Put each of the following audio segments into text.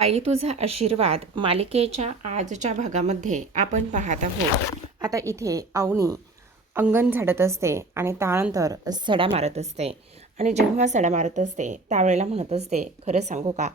आई तुझा आशीर्वाद मालिकेच्या आजच्या भागामध्ये आपण पाहत आहोत. आता इथे अवनी अंगण झाडत असते आणि त्यानंतर सडा मारत असते. आणि जेव्हा सडा मारत असते त्यावेळेला म्हणत असते, खरं सांगू का,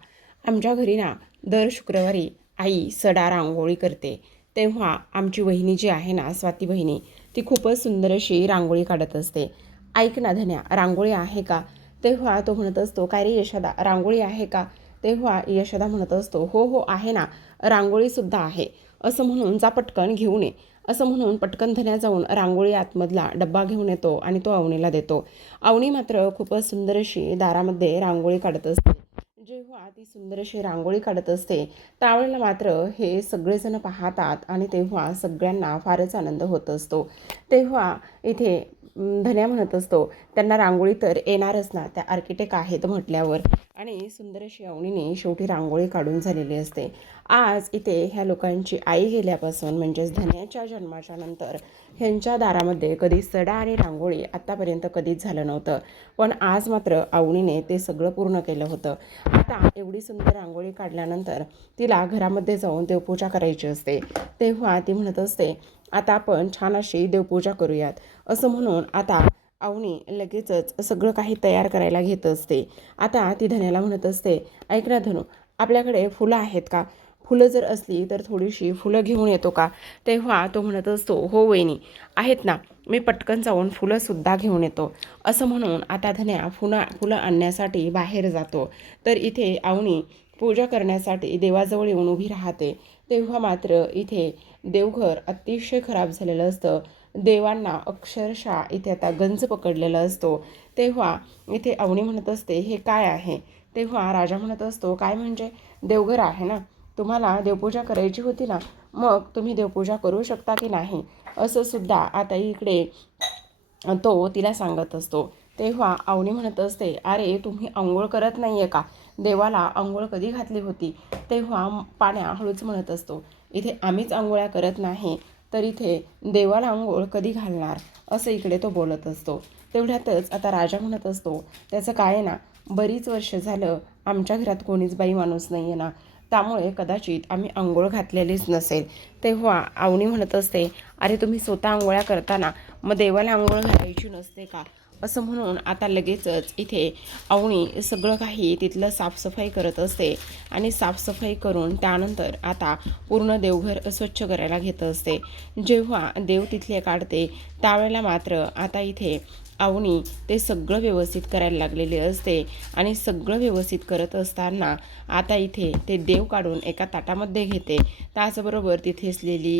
आमच्या घरी ना दर शुक्रवारी आई सडा रांगोळी करते. तेव्हा आमची वहिनी जी आहे ना, स्वाती बहिणी, ती खूपच सुंदर अशी रांगोळी काढत असते. ऐक ना धन्या, रांगोळी आहे का? तेव्हा तो म्हणत असतो, काय रे यशोदा, रांगोळी आहे का? तेव्हा यशोदा म्हणत असतो, हो हो आहे ना, रांगोळीसुद्धा आहे. असं म्हणून जा पटकन घेऊन ये. असं म्हणून पटकन धन्या जाऊन रांगोळी आतमधला डब्बा घेऊन येतो आणि तो अवनीला देतो. अवनी मात्र खूपच सुंदर अशी दारामध्ये रांगोळी काढत असते. जेव्हा ती सुंदर अशी रांगोळी काढत असते त्यावेळेला मात्र हे सगळेजण पाहतात आणि तेव्हा सगळ्यांना फारच आनंद होत असतो. तेव्हा इथे धन्या म्हणत असतो, त्यांना रांगोळी तर येणारच ना, त्या आर्किटेक्ट आहेत म्हटल्यावर. आणि सुंदर अशी अवनीने शेवटी रांगोळी काढून झालेली असते. आज इथे ह्या लोकांची आई गेल्यापासून म्हणजेच धन्याच्या जन्माच्या नंतर ह्यांच्या दारामध्ये कधी सडा आणि रांगोळी आत्तापर्यंत कधीच झालं नव्हतं. पण आज मात्र अवनीने ते सगळं पूर्ण केलं होतं. आता एवढी सुंदर रांगोळी काढल्यानंतर तिला घरामध्ये जाऊन देवपूजा करायची असते. तेव्हा ती म्हणत असते, आता आपण छान अशी देवपूजा करूयात. असं म्हणून आता अवनी लगेचच सगळं काही तयार करायला घेत असते. आता ती धन्याला म्हणत असते, ऐक ना धनू, आपल्याकडे फुलं आहेत का? फुलं जर असली तर थोडीशी फुलं घेऊन येतो का? तेव्हा तो म्हणत असतो, हो वहिनी, आहेत ना, मी पटकन जाऊन फुलंसुद्धा घेऊन येतो. असं म्हणून आता धन्या फुलं आणण्यासाठी बाहेर जातो. तर इथे अवनी पूजा करण्यासाठी देवाजवळ येऊन उभी राहते. तेव्हा मात्र इथे देवघर अतिशय खराब झालेलं असतं. देवांना अक्षरशः इथे आता गंज पकडलेला असतो. तेव्हा इथे अवनी म्हणत असते, हे काय आहे? तेव्हा राजा म्हणत असतो, काय म्हणजे, देवघर आहे ना, तुम्हाला देवपूजा करायची होती ना, मग तुम्ही देवपूजा करू शकता की नाही, असं सुद्धा आता इकडे तो तिला सांगत असतो. तेव्हा अवनी म्हणत असते, अरे तुम्ही अंघोळ करत नाही आहे का? देवाला अंघोळ कधी घातली होती? तेव्हा पाण्या हळूच म्हणत असतो, इथे आम्हीच अंघोळ्या करत नाही तर इथे देवाला अंघोळ कधी घालणार, असं इकडे तो बोलत असतो. तेवढ्यातच आता राजा म्हणत असतो, त्याचं काय आहे ना, बरीच वर्ष झालं आमच्या घरात कोणीच बाई माणूस नाही आहे ना, त्यामुळे कदाचित आम्ही अंघोळ घातलेलीच नसेल. तेव्हा अवनी म्हणत असते, अरे तुम्ही स्वतः अंघोळ्या करताना मग देवाला अंघोळ घालायची नसते का? असं म्हणून आता लगेचच इथे अवनी सगळं काही तिथलं साफसफाई करत असते. आणि साफसफाई करून त्यानंतर आता पूर्ण देवघर स्वच्छ करायला घेत असते. जेव्हा देव तिथले काढते त्यावेळेला मात्र आता इथे अवनी ते सगळं व्यवस्थित करायला लागलेले असते. आणि सगळं व्यवस्थित करत असताना आता इथे ते देव काढून एका ताटामध्ये घेते. त्याचबरोबर तिथे असलेली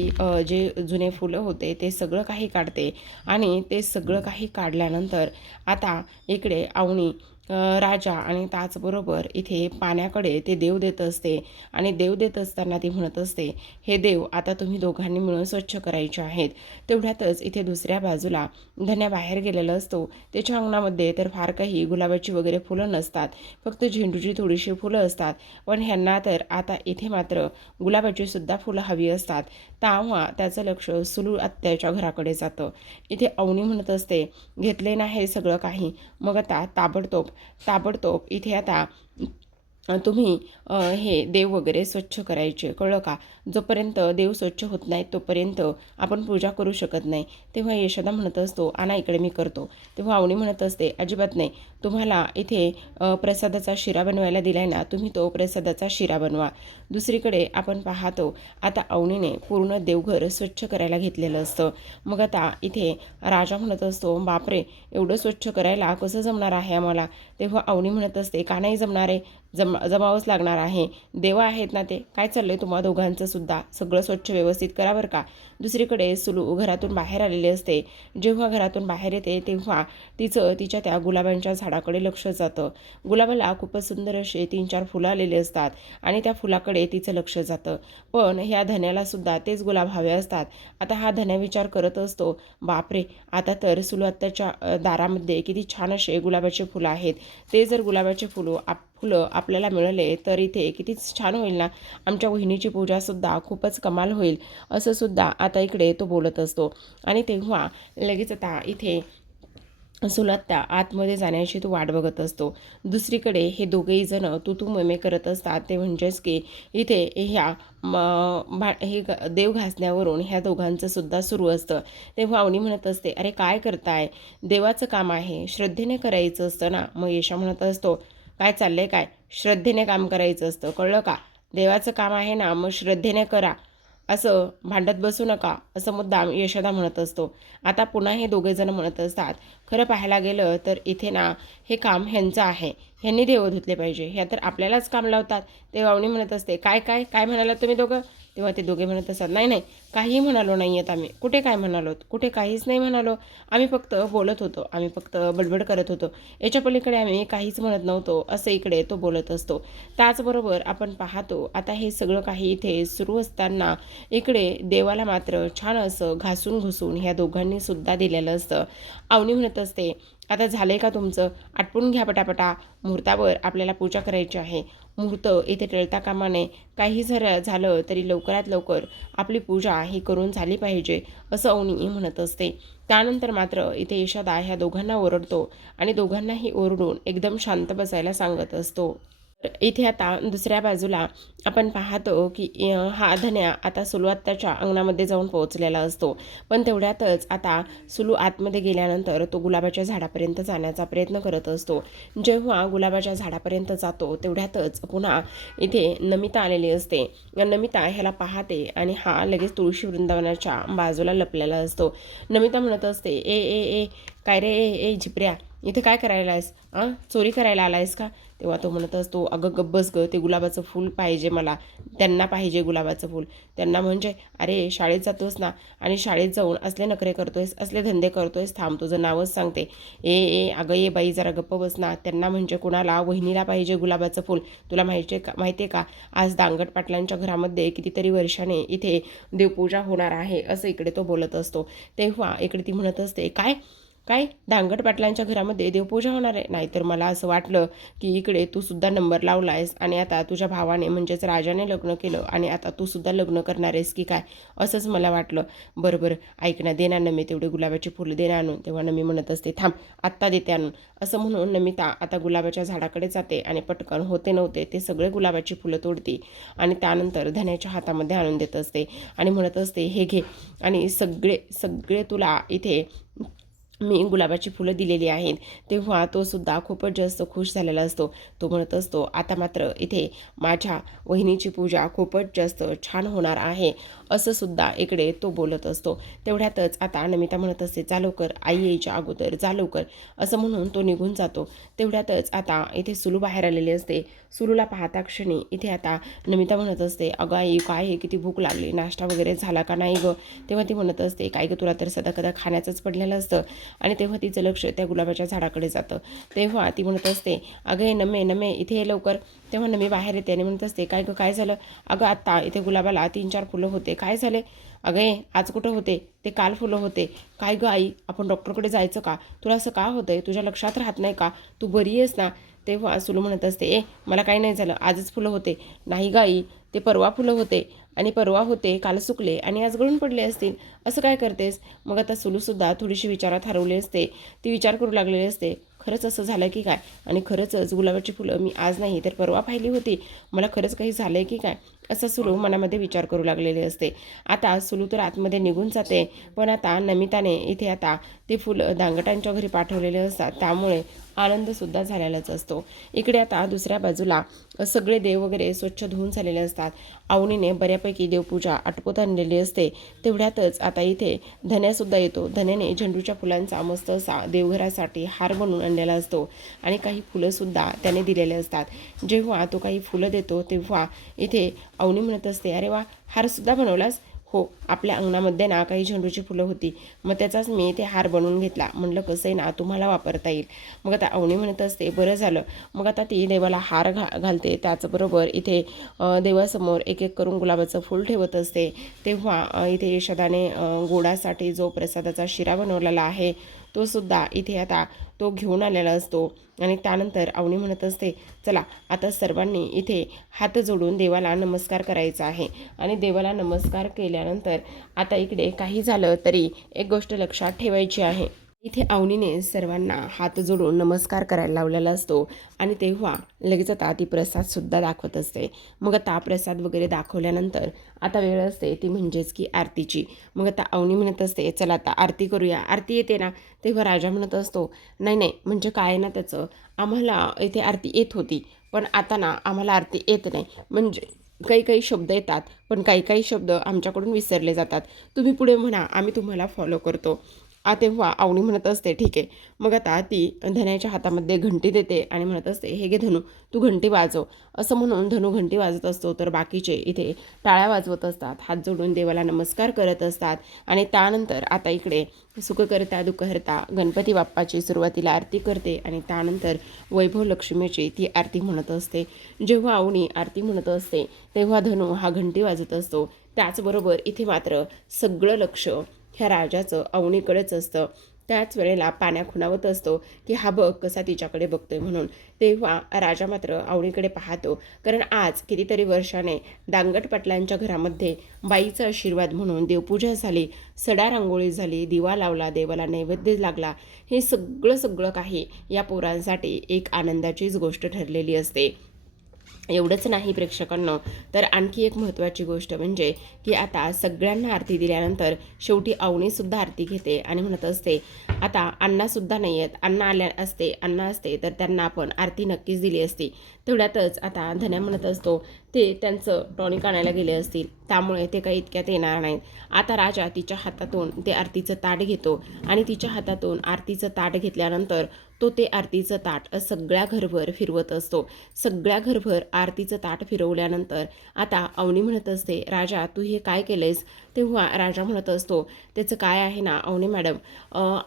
जे जुने फुलं होते ते सगळं काही काढते. आणि ते सगळं काही काढल्यानंतर आता इकडे अवनी राजा आणि त्याचबरोबर इथे पाण्याकडे ते देव देत असते. आणि देव देत असताना ती म्हणत असते, हे देव आता तुम्ही दोघांनी मिळून स्वच्छ करायचे आहेत. तेवढ्यातच इथे दुसऱ्या बाजूला धन्या बाहेर गेलेला असतो. त्याच्या अंगणामध्ये तर फार काही गुलाबाची वगैरे फुलं नसतात, फक्त झेंडूची थोडीशी फुलं असतात. पण ह्यांना तर आता इथे मात्र गुलाबाची सुद्धा फुलं हवी असतात. तेव्हा त्याचं लक्ष सुलू आत्याच्या घराकडे जातं. इथे अवनी म्हणत असते, घेतले ना हे सगळं काही, मग आता ताबडतोब इथे आता तुम्ही हे देव वगैरे स्वच्छ करायचे, कळलं का? जोपर्यंत देव स्वच्छ होत नाही तोपर्यंत आपण पूजा करू शकत नाही. तेव्हा यशोदा म्हणत असतो, आणा इकडे मी करतो. तेव्हा अवनी म्हणत असते, अजिबात नाही, तुम्हाला इथे प्रसादाचा शिरा बनवायला दिलाय ना, तुम्ही तो प्रसादाचा शिरा बनवा. दुसरीकडे आपण पाहतो आता अवनीने पूर्ण देवघर स्वच्छ करायला घेतलेलं असतं. मग आता इथे राजा म्हणत असतो, बापरे, एवढं स्वच्छ करायला कसं जमणार आहे आम्हाला? तेव्हा अवनी म्हणत असते, का नाही जमणार आहे, जमावंच लागणार आहे. देव आहेत ना ते, काय चाललंय तुम्हा दोघांचं सुद्धा, सगळं स्वच्छ व्यवस्थित करा बरं का. दुसरीकडे सुलू घरातून बाहेर आलेले असते. जेव्हा घरातून बाहेर येते तेव्हा तिचं तिच्या त्या गुलाबांच्या झाडाकडे लक्ष जातं. गुलाबाला खूपच सुंदर असे 3-4 फुलं आलेले असतात आणि त्या फुलाकडे तिचं लक्ष जातं. पण ह्या धन्याला सुद्धा तेच गुलाब हवे असतात. आता हा धन्या विचार करत असतो, बापरे, आता तर सुलू आत्याच्या दारामध्ये किती छान असे गुलाबाचे फुलं आहेत. ते जर गुलाबाचे फुलं आपल्याला मिळाले तर इथे कितीच छान होईल ना, आमच्या वहिनीची पूजासुद्धा खूपच कमाल होईल, असं सुद्धा आता इकडे तो बोलत असतो. आणि तेव्हा लगेच आता इथे सुलत्ता आतमध्ये जाण्याची तो वाट बघत असतो. दुसरीकडे हे दोघेही जण तू ममे करत असतात. ते म्हणजेच की इथे ह्या हे देव घासण्यावरून ह्या दोघांचं सुद्धा सुरू असतं. तेव्हा अवनी म्हणत असते, अरे काय करताय, देवाचं काम आहे, श्रद्धेने करायचं असतं ना. मग यशा म्हणत असतो, काय चाललंय काय, श्रद्धेने काम करायचं असतं, कळलं का, देवाचं काम आहे ना, मग श्रद्धेने करा, असं भांडत बसू नका, असं मुद्दाम यशोदा म्हणत असतो. आता पुन्हा हे दोघेजण म्हणत असतात, खरं पाहायला गेलं तर इथे ना हे काम ह्यांचं आहे, ह्यांनी देव धुतले पाहिजे, ह्या तर आपल्यालाच काम लावतात. तेव्हा अवनी म्हणत असते, काय काय काय म्हणालात तुम्ही दोघं. तेव्हा ते दोघे म्हणत असतात, नाही नाही, काहीही म्हणालो नाही आहेत आम्ही, कुठे काय म्हणालो, कुठे काहीच नाही म्हणालो, आम्ही फक्त बोलत होतो, आम्ही फक्त बडबड करत होतो, याच्या पलीकडे आम्ही काहीच म्हणत नव्हतो, असं इकडे तो बोलत असतो. त्याचबरोबर आपण पाहतो आता हे सगळं काही इथे सुरू असताना इकडे देवाला मात्र छान असं घासून घुसून ह्या दोघांनी सुद्धा दिलेलं असतं. अवनी म्हणत असते, आता झालंय का तुमचं, आटपून घ्या पटापटा, मुहूर्तावर आपल्याला पूजा करायची आहे, मुहूर्त इथे टळता कामा नये, काही झालं तरी लवकरात लवकर आपली पूजा ही करून झाली पाहिजे, असं अवनी म्हणत असते. त्यानंतर मात्र इथे यशोदा ह्या दोघांना ओरडतो आणि दोघांनाही ओरडून एकदम शांत बसायला सांगत असतो. इथे आता दुसऱ्या बाजूला आपण पाहतो की हा धन्या आता सुलू आत्याच्या अंगणामध्ये जाऊन पोहोचलेला असतो. पण तेवढ्यातच आता सुलू आतमध्ये गेल्यानंतर तो गुलाबाच्या झाडापर्यंत जाण्याचा प्रयत्न करत असतो. जेव्हा गुलाबाच्या झाडापर्यंत जातो तेवढ्यातच पुन्हा इथे नमिता आलेली असते. नमिता ह्याला पाहते आणि हा लगेच तुळशी वृंदावनाच्या बाजूला लपलेला असतो. नमिता म्हणत असते, ए ए ए काय रे, ए ए झिपऱ्या, इथे काय करायला आहेस, चोरी करायला आलायस का. तेव्हा तो म्हणत असतो, अगं गब्बस ग, ते गुलाबाचं फूल पाहिजे मला, त्यांना पाहिजे गुलाबाचं फूल, त्यांना म्हणजे अरे शाळेत जातोस ना, आणि शाळेत जाऊन असले नखरे करतोयस, असले धंदे करतोयस, थांब तुझं नावच सांगते, ए ए अगं ये बाई जरा गप्प बस ना, त्यांना म्हणजे कुणाला, वहिनीला पाहिजे गुलाबाचं फूल, तुला माहिती आहे का आज दांगट पाटलांच्या घरामध्ये कितीतरी वर्षाने इथे देवपूजा होणार आहे, असं इकडे तो बोलत असतो. तेव्हा इकडे ती म्हणत असते, काय काय दांगट पाटलांच्या घरामध्ये देवपूजा होणार आहे, नाहीतर मला असं वाटलं की इकडे तू सुद्धा नंबर लावला आहेस आणि आता तुझ्या भावाने म्हणजेच राजाने लग्न केलं आणि आता तू सुद्धा लग्न करणार आहेस की काय, असंच मला वाटलं. बरं ऐक ना, दे ना नमी तेवढे गुलाबाची फुलं दे ना आणून. तेव्हा नमी म्हणत असते, थांब आत्ता देते आणून, असं म्हणून नमिता आता गुलाबाच्या झाडाकडे जाते आणि पटकन होते नव्हते ते सगळे गुलाबाची फुलं तोडते आणि त्यानंतर धन्याच्या हातामध्ये आणून देत असते आणि म्हणत असते, हे घे, आणि सगळे सगळे तुला इथे मी गुलाबाची फुलं दिलेली आहेत. तेव्हा तो सुद्धा खूपच जास्त खुश झालेला असतो. तो म्हणत असतो, आता मात्र इथे माझ्या वहिनीची पूजा खूपच जास्त छान होणार आहे, असं सुद्धा इकडे तो बोलत असतो. तेवढ्यातच आता नमिता म्हणत असते, जा लवकर, आई यायच्या अगोदर जा लवकर, असं म्हणून तो निघून जातो. तेवढ्यातच आता इथे सुलू बाहेर आलेली असते. सुलूला पाहता क्षणी इथे आता नमिता म्हणत असते, अगं आई काय आहे, किती भूक लागली, नाश्ता वगैरे झाला का नाही गं. तेव्हा ती म्हणत असते, काय गं तुला तर सदा कदा खाण्याचंच पडलेलं असतं. आणि तेव्हा तिचं लक्ष त्या गुलाबाच्या झाडाकडे जातं. तेव्हा ती म्हणत असते, अगं नमे नमे इथे ये लवकर. तेव्हा नमी बाहेर येते आणि म्हणत असते, काय गं काय झालं. अगं आत्ता इथे गुलाबाला 3-4 फुलं होते, काय झाले. अगं आज कुठं होते, ते काल फुलं होते. काय गं आई, आपण डॉक्टरकडे जायचं का, तुला असं का होतंय, तुझ्या लक्षात राहत नाही का, तू बरी आहेस ना. तेव्हा सुलू म्हणत असते, मला काही नाही झालं, आजच फुलं होते. नाही गं आई, ते परवा फुलं होते आणि परवा होते, काल सुकले आणि आज गळून पडले असतील, असं काय करतेस. मग आता सुलूसुद्धा थोडीशी विचारात हरवली असते. ती विचार करू लागलेली असते, खरंच असं झालं की काय, आणि खरंच गुलाबाची फुलं मी आज नाही तर परवा पाहिली होती, मला खरंच काही झालं आहे की काय, असं सुलू मनामध्ये विचार करू लागलेले असते. आता सुलू तर आतमध्ये निघून जाते, पण आता नमिताने इथे आता ते फुलं दांगटांच्या घरी पाठवलेले असतात, त्यामुळे आनंदसुद्धा झालेलाच असतो. इकडे आता दुसऱ्या बाजूला सगळे देव वगैरे स्वच्छ धुवून झालेले असतात. आवनीने बऱ्यापैकी देवपूजा आटोपत आणलेली असते. तेवढ्यातच आता इथे धन्यासुद्धा येतो. धन्याने झेंडूच्या फुलांचा मस्त असा देवघरासाठी हार बनवून आणलेला असतो आणि काही फुलंसुद्धा त्याने दिलेले असतात. जेव्हा तो काही फुलं देतो तेव्हा इथे अवनी म्हणत असते, अरे वा, हारसुद्धा बनवलास. हो, आपल्या अंगणामध्ये ना काही झेंडूची फुलं होती, मग त्याचाच मी ते हार बनवून घेतला, म्हणलं कसं आहे ना तुम्हाला वापरता येईल. मग आता अवनी म्हणत असते, बरं झालं. मग आता ती देवाला हार घालते, त्याचबरोबर इथे देवासमोर एक एक करून गुलाबाचं फूल ठेवत असते. तेव्हा इथे यशोदाने गोडासाठी जो प्रसादाचा शिरा बनवलेला आहे तो सुद्धा इथे आता तो घेऊन आलेला असतो. आणि त्यानंतर अवनी म्हणत असते, चला आता सर्वांनी इथे हात जोडून देवाला नमस्कार करायचा आहे. आणि देवाला नमस्कार केल्यानंतर आता इकडे काही झालं तरी एक गोष्ट लक्षात ठेवायची आहे. इथे अवनीने सर्वांना हात जोडून नमस्कार करायला लावलेला असतो आणि तेव्हा लगेच आता ती प्रसादसुद्धा दाखवत असते. मग आता प्रसाद वगैरे दाखवल्यानंतर आता वेळ असते ती म्हणजेच की आरतीची. मग आता अवनी म्हणत असते, चला आता आरती करूया. आरती येते ना, तेव्हा राजा म्हणत असतो, नाही नाही म्हणजे काय ना त्याचं, आम्हाला इथे आरती येत होती पण आता ना आम्हाला आरती येत नाही. म्हणजे काही काही शब्द येतात पण काही काही शब्द आमच्याकडून विसरले जातात. तुम्ही पुढे म्हणा, आम्ही तुम्हाला फॉलो करतो. तेव्हा अवनी म्हणत असते, ठीक आहे. मग आता ती धन्याच्या हातामध्ये घंटी देते आणि म्हणत असते, हे घे धनू, तू घंटी वाजव. असं म्हणून धनू घंटी वाजत असतो तर बाकीचे इथे टाळ्या वाजवत असतात, हात जोडून देवाला नमस्कार करत असतात. आणि त्यानंतर आता इकडे सुखकर्ता दुःखहर्ता गणपती बाप्पाची सुरुवातीला आरती करते आणि त्यानंतर वैभव लक्ष्मीची ती आरती म्हणत असते. जेव्हा अवनी आरती म्हणत असते तेव्हा धनू हा घंटी वाजत असतो. त्याचबरोबर इथे मात्र सगळं लक्ष ह्या राजाचं अवनीकडेच असतं. त्याच वेळेला पाण्या खुणावत असतो की हा बघ कसा तिच्याकडे बघतोय म्हणून. तेव्हा राजा मात्र अवनीकडे पाहतो, कारण आज कितीतरी वर्षाने दांगट पाटलांच्या घरामध्ये बाईचा आशीर्वाद म्हणून देवपूजा झाली, सडा रांगोळी झाली, दिवा लावला, देवाला नैवेद्य लागला. हे सगळं सगळं काही या पोरांसाठी एक आनंदाचीच गोष्ट ठरलेली असते. एवढंच नाही प्रेक्षकांनो, तर आणखी एक महत्त्वाची गोष्ट म्हणजे की आता सगळ्यांना आरती दिल्यानंतर शेवटी अवनीसुद्धा आरती घेते आणि म्हणत असते, आता अण्णासुद्धा नाही आहेत, अण्णा असते तर त्यांना आपण आरती नक्कीच दिली असती. तेवढ्यातच आता धन्या म्हणत असतो, ते त्यांचं टॉनिक आणायला गेले असतील त्यामुळे ते काही इतक्यात येणार नाहीत. आता राजा तिच्या हातातून ते आरतीचं ताट घेतो आणि तिच्या हातातून आरतीचं ताट घेतल्यानंतर तो ते आरतीचं ताट सगळ्या घरभर फिरवत असतो. सगळ्या घरभर आरतीचं ताट फिरवल्यानंतर आता अवनी म्हणत असते, राजा तू हे काय केलंयस? तेव्हा राजा म्हणत असतो, त्याचं काय आहे ना अवनी मॅडम,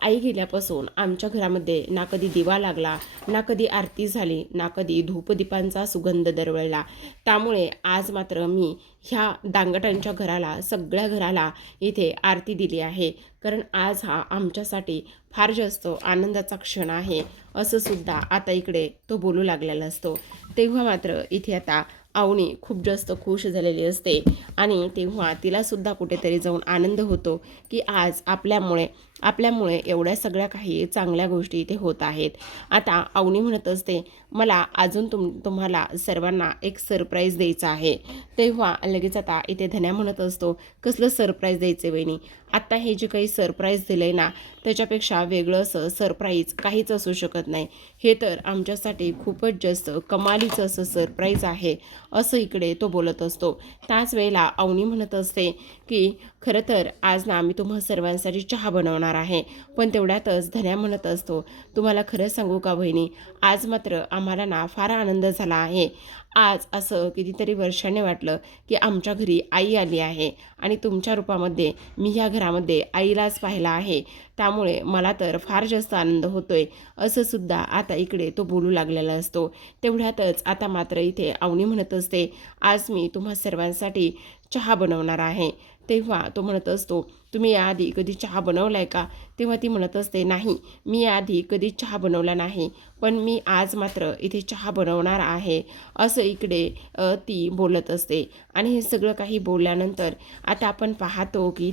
आई गेल्यापासून आमच्या घरामध्ये ना कधी दिवा लागला, ना कधी आरती झाली, ना कधी धूपदीपांचा सुगंध दरवळला. त्यामुळे आज मात्र मी ह्या दांगटांच्या घराला, सगळ्या घराला इथे आरती दिली आहे, कारण आज हा आमच्यासाठी फार जास्त आनंदाचा क्षण आहे. असं सुद्धा आता इकडे तो बोलू लागलेला असतो. तेव्हा मात्र इथे आता अवनी खूप जास्त खुश झालेली असते आणि तेव्हा तिलासुद्धा कुठेतरी जाऊन आनंद होतो की आज आपल्यामुळे एवढ्या सगळ्या काही चांगल्या गोष्टी इथे होत आहेत. आता अवनी म्हणत असते, मला अजून तुम्हाला सर्वांना एक सरप्राईज द्यायचं आहे. तेव्हा लगेच आता इथे धन्या म्हणत असतो, कसलं सरप्राईज द्यायचं वहिनी? आत्ता हे जे काही सरप्राईज दिलं आहे ना, त्याच्यापेक्षा वेगळं असं सरप्राईज काहीच असू शकत नाही. हे तर आमच्यासाठी खूपच जास्त कमालीचं असं सरप्राईज आहे, असं इकडे तो बोलत असतो. त्याच वेळेला अवनी म्हणत असते की खरं तर आज ना मी तुम्हा सर्वांसाठी चहा बनवणार आहे. पण तेवढ्यातच धन्या म्हणत असतो, तुम्हाला खरं सांगू का बहिणी, आज मात्र आम्हाला ना फार आनंद झाला आहे. आज असं कितीतरी वर्षाने वाटलं की आमच्या घरी आई आली आहे आणि तुमच्या रूपामध्ये मी ह्या घरामध्ये आईलाच पाहिला आहे. त्यामुळे मला तर फार जास्त आनंद होतोय, असं सुद्धा आता इकडे तो बोलू लागलेला असतो. तेवढ्यातच आता मात्र इथे अवनी म्हणत असते, आज मी तुम्हा सर्वांसाठी चहा बनवणार आहे. तेव्हा तो म्हणत असतो, तुम्ही याआधी कधी चहा बनवला आहे का? तेव्हा ती म्हणत असते, नाही मी याआधी कधी चहा बनवला नाही, पण मी आज मात्र इथे चहा बनवणार आहे, असं इकडे ती बोलत असते. आणि हे सगळं काही बोलल्यानंतर आता आपण पाहतो की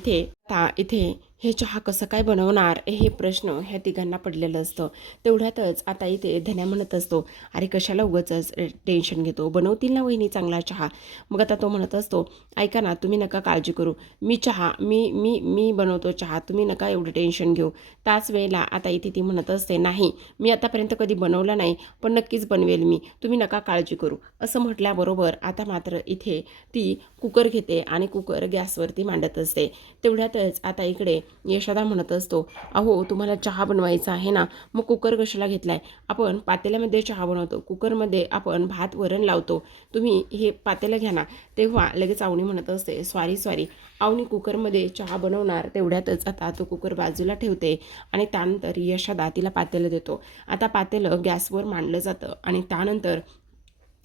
इथे हे चहा कसं काय बनवणार हे प्रश्न ह्या तिघांना पडलेलं असतं. तेवढ्यातच आता इथे धन्या म्हणत असतो, अरे कशाला उगाचच टेन्शन घेतो, बनवतील ना वहिनी चांगला चहा. मग आता तो म्हणत असतो, ऐका ना तुम्ही नका काळजी करू, मी बनवतो चहा, तुम्ही नका एवढं टेन्शन घेऊ. त्याच वेळेला आता इथे ती म्हणत असते, नाही मी आतापर्यंत कधी बनवलं नाही पण नक्कीच बनवेल मी, तुम्ही नका काळजी करू. असं म्हटल्याबरोबर आता मात्र इथे ती कुकर घेते आणि कुकर गॅसवरती मांडत असते. तेवढ्यातच आता इकडे यशोदा म्हणत असतो, अहो तुम्हाला चहा बनवायचा आहे ना, मग कुकर कशाला घेतलाय? आपण पातेल्यामध्ये चहा बनवतो, कुकरमध्ये आपण भात वरण लावतो, तुम्ही हे पातेलं घ्या ना. तेव्हा लगेच अवनी म्हणत असते, सॉरी अवनी कुकरमध्ये चहा बनवणार. तेवढ्यातच आता तो कुकर बाजूला ठेवते आणि त्यानंतर यशोदा तिला पातेलं देतो. आता पातेलं गॅसवर मांडलं जातं आणि त्यानंतर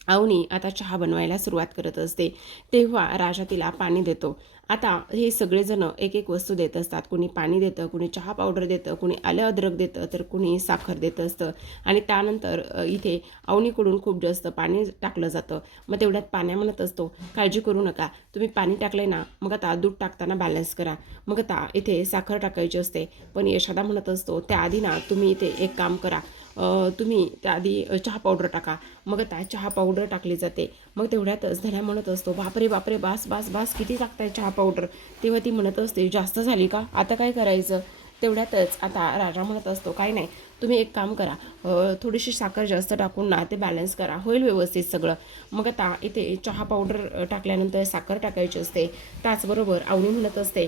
अवनी आता चहा बनवायला सुरुवात करत असते. तेव्हा राजा तिला पाणी देतो आता हे सगळेजण एक एक वस्तू देत असतात. कुणी पाणी देतं, कुणी चहा पावडर देतं, कुणी आलं अद्रक देतं, तर कुणी साखर देत असतं. आणि त्यानंतर इथे अवनीकडून खूप जास्त पाणी टाकलं जातं. मग तेवढ्यात पाण्या म्हणत असतो, काळजी करू नका, तुम्ही पाणी टाकलंय ना, मग आता दूध टाकताना बॅलन्स करा. मग आता इथे साखर टाकायची असते. पण यशोदा म्हणत असतो, त्याआधी ना तुम्ही इथे एक काम करा, तुम्ही त्याआधी चहा पावडर टाका. मग आता चहा पावडर टाकली जाते. मग तेवढ्यातच धन्या म्हणत असतो, बापरे बापरे, बास बास बास, किती टाकताय चहा पावडर. तेव्हा ती म्हणत असते, जास्त झाली का, आता काय करायचं. तेवढ्यातच आता राजा म्हणत असतो, काय नाही, तुम्ही एक काम करा, थोडीशी साखर जास्त टाकून ना ते बॅलन्स करा, होईल व्यवस्थित सगळं. मग आता इथे चहा पावडर टाकल्यानंतर साखर टाकायची असते. त्याचबरोबर अवनी म्हणत असते,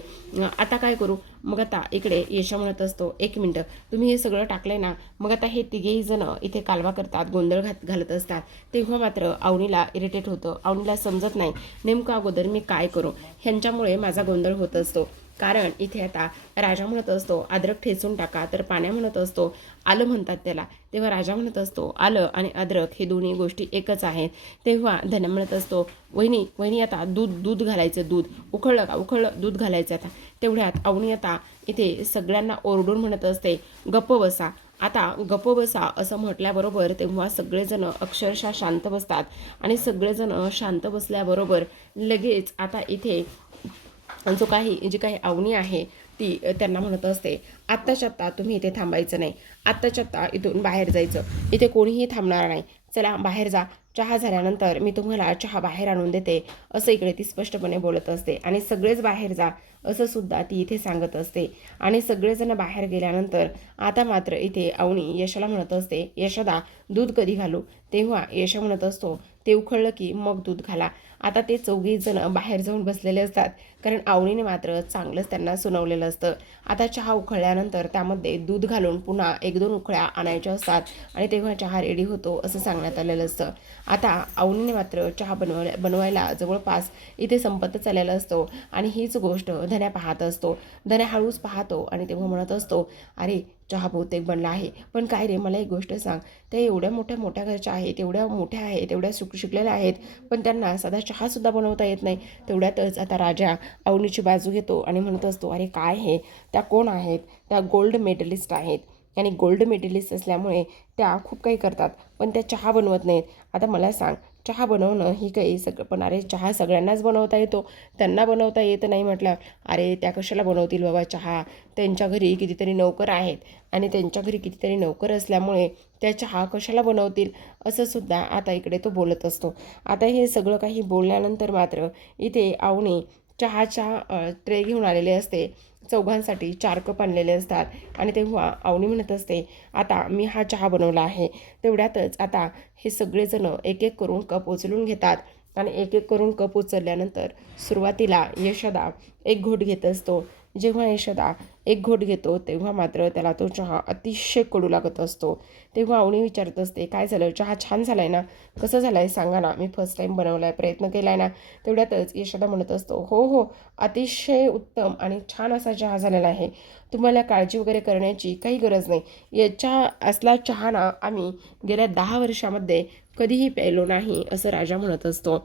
आता काय करू. मग आता इकडे यशा म्हणत असतो, एक मिनटं, तुम्ही हे सगळं टाकलंय ना. मग आता हे तिघेही जण इथे कालवा करतात, गोंधळ घालत असतात. तेव्हा मात्र अवनीला इरिटेट होतं. अवनीला समजत नाही नेमकं अगोदर मी काय करू, ह्यांच्यामुळे माझा गोंधळ होत असतो. कारण इथे आता राजा म्हणत असतो, अद्रक ठेचून टाका, तर पाण्या म्हणत असतो, आलं म्हणतात त्याला. तेव्हा राजा म्हणत असतो, आलं आणि अद्रक हे दोन्ही गोष्टी एकच आहेत. तेव्हा धन्या म्हणत असतो, वहिनी वहिनी, आता दूध घालायचं, दूध उकळलं का, उकळलं, दूध घालायचं आता. तेवढ्यात अवनी आता इथे सगळ्यांना ओरडून म्हणत असते, गप्प बसा. आता गप्प बसा असं म्हटल्याबरोबर तेव्हा सगळेजण अक्षरशः शांत बसतात. आणि सगळेजण शांत बसल्याबरोबर लगेच आता इथे जी काही अवनी आहे ती त्यांना म्हणत असते, आत्ताच्या आत्ता तुम्ही इथे थांबायचं नाही, आत्ताच्या आत्ता इथून बाहेर जायचं, इथे कोणीही थांबणार नाही, चला बाहेर जा, चहा झाल्यानंतर मी तुम्हाला चहा बाहेर आणून देते, असं इकडे ती स्पष्टपणे बोलत असते. आणि सगळेच बाहेर जा असं सुद्धा ती इथे सांगत असते. आणि सगळेजण बाहेर गेल्यानंतर आता मात्र इथे अवनी यशाला म्हणत असते, यशोदा दूध कधी घालू. तेव्हा यशा म्हणत असतो, ते उखळलं की मग दूध घाला. आता ते चौघी जण बाहेर जाऊन बसलेले असतात, कारण अवनीने मात्र चांगलंच त्यांना सुनावलेलं असतं. आता चहा उकळल्यानंतर त्यामध्ये दूध घालून पुन्हा 1-2 उकळ्या आणायच्या असतात आणि तेव्हा चहा रेडी होतो असं सांगण्यात आलेलं असतं. आता अवनीने मात्र चहा बनवायला जवळपास इथे संपतच आलेला असतो. आणि हीच गोष्ट धन्या पाहत असतो. धन्या हळूच पाहतो आणि तेव्हा म्हणत असतो, अरे चहा बहुतेक बनला आहे, पण काय रे, मला एक गोष्ट सांग, त्या एवढ्या मोठ्या घरच्या आहेत, एवढ्या मोठ्या आहेत, एवढ्या शिकलेल्या आहेत, पण त्यांना साधा चहासुद्धा बनवता येत नाही. तेवढ्यातच आता राजा अवनीची बाजू घेतो आणि म्हणत असतो, अरे काय हे, त्या कोण आहेत, त्या गोल्ड मेडलिस्ट आहेत. आणि गोल्ड मेडलिस्ट असल्यामुळे त्या खूप काही करतात, पण त्या चहा बनवत नाहीत. आता मला सांग, चहा बनवणं ही काही सगळं, पण अरे चहा सगळ्यांनाच बनवता येतो, त्यांना बनवता येत नाही म्हटलं, अरे त्या कशाला बनवतील बाबा चहा, त्यांच्या घरी कितीतरी नौकर आहेत आणि त्यांच्या घरी कितीतरी नौकर असल्यामुळे त्या चहा कशाला बनवतील, असं सुद्धा आता इकडे तो बोलत असतो. आता हे सगळं काही बोलल्यानंतर मात्र इथे अवनी चहाच्या ट्रे घेऊन आलेले असते. चौघांसाठी 4 कप आणलेले असतात. आणि तेव्हा अवनी म्हणत असते, आता मी हा चहा बनवला आहे. तेवढ्यातच आता हे सगळेजण एक एक करून कप उचलून घेतात. आणि एक एक करून कप उचलल्यानंतर सुरुवातीला यशोदा एक घोट घेत असतो. जेव्हा यशोदा एक घोट घेतो तेव्हा मात्र त्याला तो चहा अतिशय कडू लागत असतो. तेव्हा अवनी विचारत असते, काय झालं, चहा छान झाला आहे ना, कसं झालं आहे सांगा ना, मी फर्स्ट टाईम बनवला आहे, प्रयत्न केला आहे ना. तेवढ्यातच यशोदा म्हणत असतो, हो हो, अतिशय उत्तम आणि छान असा चहा झालेला आहे, तुम्हाला काळजी वगैरे करण्याची काही गरज नाही. याच्या असला चहा ना आम्ही गेल्या 10 वर्षामध्ये कधीही प्यायलो नाही, असं राजा म्हणत असतो.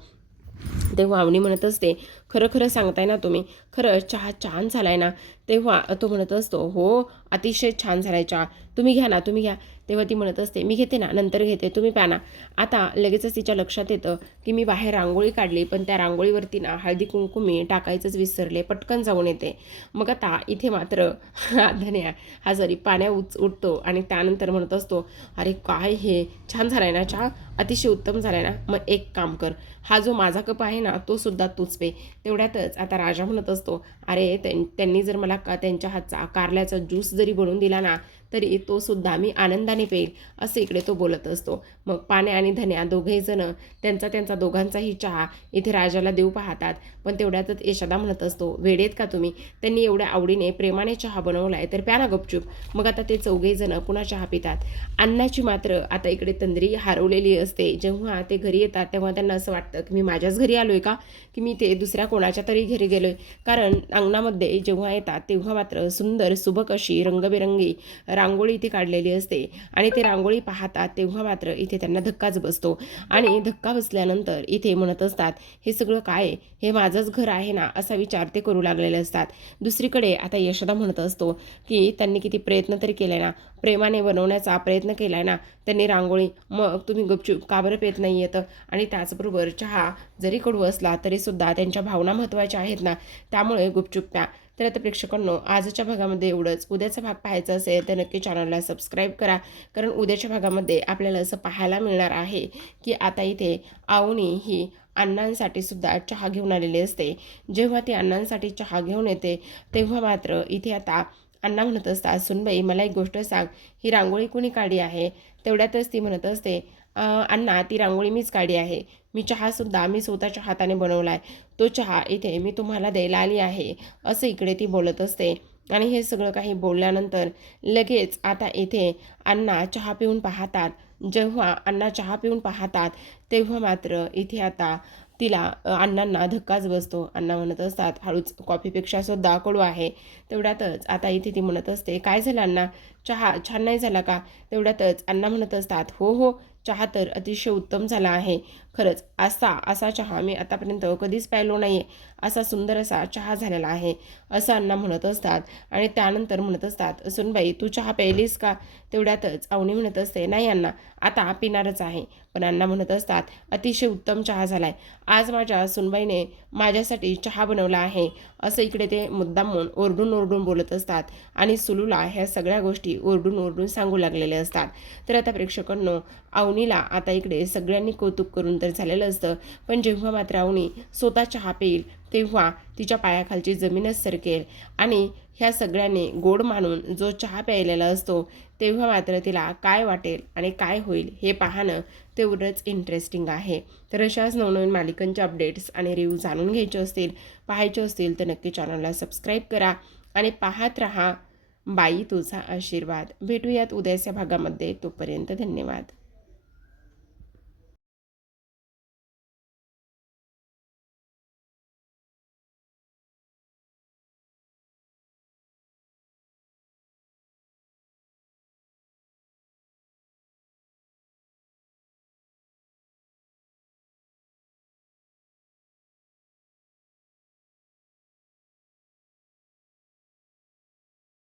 तेव्हा अवनी म्हणत असते, खरं खरं सांगताय ना तुम्ही, खरं चहा छान झालाय ना. तेव्हा तो म्हणत असतो, हो अतिशय छान झालाय चहा, तुम्ही घ्या ना, तुम्ही घ्या. तेव्हा ती म्हणत असते, मी घेते ना, नंतर घेते, तुम्ही प्या ना. आता लगेचच तिच्या लक्षात येतं की मी बाहेर रांगोळी काढली, पण त्या रांगोळीवरती ना हळदी कुंकू मी टाकायचंच विसरले, पटकन जाऊन येते. मग आता इथे मात्र धन्या हा जरी पाण्या उठतो आणि त्यानंतर म्हणत असतो, अरे काय हे, छान झालाय ना चहा, अतिशय उत्तम झालाय ना, मग एक काम कर, हा जो माझा कप आहे ना तो सुद्धा तूच पे. तेवढ्यातच आता राजा म्हणत असतो, अरे त्यांनी जर मला त्यांच्या हातचा कारल्याचा ज्यूस जरी बनवून दिला ना, तरी तो सुद्धा मी आनंदाने पेईल, असं इकडे तो बोलत असतो. मग पाण्या आणि धन्या दोघेही जण त्यांचा दोघांचाही चहा इथे राजाला देऊ पाहतात. पण तेवढ्यातच यशोदा म्हणत असतो, वेडेत का तुम्ही, त्यांनी एवढ्या आवडीने प्रेमाने चहा बनवलाय तर प्या ना गपचूप. मग आता ते चौघेही जण पुन्हा चहा पितात. अन्नाची मात्र आता इकडे तंद्री हरवलेली असते. जेव्हा ते घरी येतात तेव्हा त्यांना असं वाटतं की मी माझ्याच घरी आलो आहे का, की मी ते दुसऱ्या कोणाच्या तरी घरी गेलो आहे. कारण अंगणामध्ये जेव्हा येतात तेव्हा मात्र सुंदर सुबक अशी रंगबेरंगी रांगोळी इथे काढलेली असते आणि ते रांगोळी पाहतात तेव्हा मात्र इथे त्यांना धक्काच बसतो आणि धक्का बसल्यानंतर इथे म्हणत असतात हे सगळं काय, हे माझंच घर आहे ना, असा विचार ते करू लागलेले असतात. दुसरीकडे आता यशोदा म्हणत असतो की त्यांनी किती प्रयत्न तरी केले ना, प्रेमाने बनवण्याचा प्रयत्न केला ना त्यांनी रांगोळी, मग तुम्ही गुपचूप का बरं पेत नाही येतं. आणि त्याचबरोबर चहा जरी कडू असला तरीसुद्धा त्यांच्या भावना महत्त्वाच्या आहेत ना, त्यामुळे गुपचूप प्या. तर आता प्रेक्षकांनो, आजच्या भागामध्ये एवढंच. उद्याचा भाग पाहायचा असेल तर नक्की चॅनलला सबस्क्राईब करा, कारण उद्याच्या भागामध्ये आपल्याला असं पाहायला मिळणार आहे की आता इथे अवनी ही अण्णांसाठी सुद्धा चहा घेऊन आलेली असते. जेव्हा ती अण्णांसाठी चहा घेऊन येते तेव्हा मात्र इथे आता अण्णा म्हणत असतात सुनबाई मला एक गोष्ट सांग, ही रांगोळी कोणी काढली आहे. तेवढ्यातच ती म्हणत असते अण्णा ती रांगोळी मीच काढली आहे. मी चहासुद्धा मी स्वतःच्या हाताने बनवला आहे. तो चहा इथे मी तुम्हाला द्यायला आली आहे, असं इकडे ती बोलत असते. आणि हे सगळं काही बोलल्यानंतर लगेच आता इथे अण्णा चहा पिऊन पाहतात. जेव्हा अण्णा चहा पिऊन पाहतात तेव्हा मात्र इथे आता तिला अण्णांना धक्काच बसतो. अण्णा म्हणत असतात हळूच, कॉफीपेक्षा सुद्धा कडू आहे. तेवढ्यातच आता इथे ती म्हणत असते काय झालं अण्णा, चहा छान नाही झाला का. तेवढ्यातच अण्णा म्हणत असतात हो हो, चहा तर अतिशय उत्तम झाला आहे. खरंच असा असा चहा मी आतापर्यंत कधीच प्यायलो नाही आहे. असा सुंदर असा चहा झालेला आहे, असं अण्णा म्हणत असतात. आणि त्यानंतर म्हणत असतात सुनबाई तू चहा प्यायलीस का. तेवढ्यातच अवनी म्हणत असते नाही अण्णा, आता पिणारच आहे. पण अण्णा म्हणत असतात अतिशय उत्तम चहा झालाय. आज माझ्या सुनबाईने माझ्यासाठी चहा बनवला आहे, असं इकडे ते मुद्दामून ओरडून ओरडून बोलत असतात. आणि सुलूला ह्या सगळ्या गोष्टी ओरडून ओरडून सांगू लागलेले असतात. तर आता प्रेक्षकांनो, अवनीला आता इकडे सगळ्यांनी कौतुक करून तर झालेलं असतं, पण जेव्हा मात्र अवनी स्वतः चहा पिईल तेव्हा तिच्या पायाखालची जमीनच सरकेल. आणि ह्या सगळ्यांनी गोड मानून जो चहा प्यायलेला असतो तेव्हा मात्र तिला काय वाटेल आणि काय होईल हे पाहणं तेवढंच इंटरेस्टिंग आहे. तर अशाच नवनवीन मालिकांचे अपडेट्स आणि रिव्ह्यू जाणून घ्यायचे असतील, पाहायचे असतील तर नक्की चॅनलला सबस्क्राईब करा आणि पाहत रहा बाई तुझा आशीर्वाद. भेटूयात उद्याच्या भागामध्ये. तोपर्यंत धन्यवाद.